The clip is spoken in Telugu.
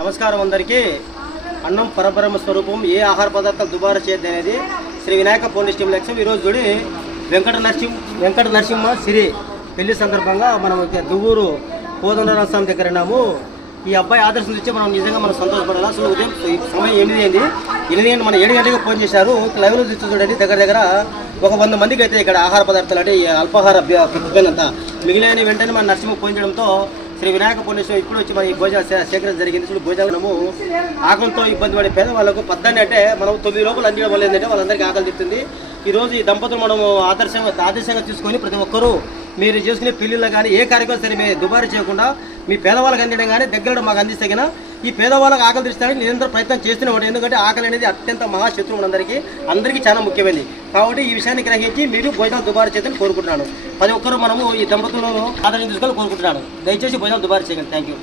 నమస్కారం అందరికీ. అన్నం పరబ్రహ్మ స్వరూపం, ఏ ఆహార పదార్థాలు దుబారా చేయద్దు అనేది శ్రీ వినాయక పౌర్ణిమ లక్ష్యం. ఈరోజు చూడి వెంకట నరసింహ సిరి పెళ్లి సందర్భంగా మనం దువ్వూరు కోదండరామస్వామి దగ్గర ఉన్నాము. ఈ అబ్బాయి ఆదర్శం ఇచ్చి మనం నిజంగా మనం సంతోషపడాలి. అసలు ఉదయం సమయం 8 మనం 7 గంటలకు ఫోన్ చేశారు. లైవ్లో చూస్తూ చూడండి, దగ్గర ఒక 100 మందికి అయితే ఇక్కడ ఆహార పదార్థాలు అంటే అల్పాహార అంతా మిగిలిన వెంటనే మన నరసింహ ఫోన్ చేయడంతో శ్రీ వినాయక పౌర్ణిమ ఇప్పుడు వచ్చి మన ఈ భోజనం సేకరణ జరిగింది. చూడు, భోజనము ఆకలితో ఇబ్బంది పడే పేదవాళ్ళకు పద్దాన్ని అంటే మనం 9 లోపల అందించడం వల్ల ఏంటంటే వాళ్ళందరికీ ఆకలి తిప్పుతుంది. ఈరోజు ఈ దంపతులు మనము ఆదర్శంగా తీసుకొని ప్రతి ఒక్కరూ మీరు చేసుకునే పెళ్లిళ్ళు కానీ ఏ కార్యక్రమం సరే మీరు దుబారా చేయకుండా మీ పేదవాళ్ళకి అందించడం కానీ దగ్గర మాకు అందిస్తే కన్నా ఈ పేదవాళ్ళకి ఆకలి తీర్చడానికి నిరంతరం ప్రయత్నం చేస్తూనే ఉంటాం. ఎందుకంటే ఆకలి అనేది అత్యంత మహాశత్రువు అందరికీ చాలా ముఖ్యమైనది. కాబట్టి ఈ విషయాన్ని గ్రహించి మీరు భోజనాలు దుబారా చేయాలని కోరుకుంటున్నాను. ప్రతి ఒక్కరూ మనము ఈ దంపతులను ఆదరణ తీసుకొని కోరుకుంటున్నాను. దయచేసి భోజనాలు దుబారా చేయండి. Thank you.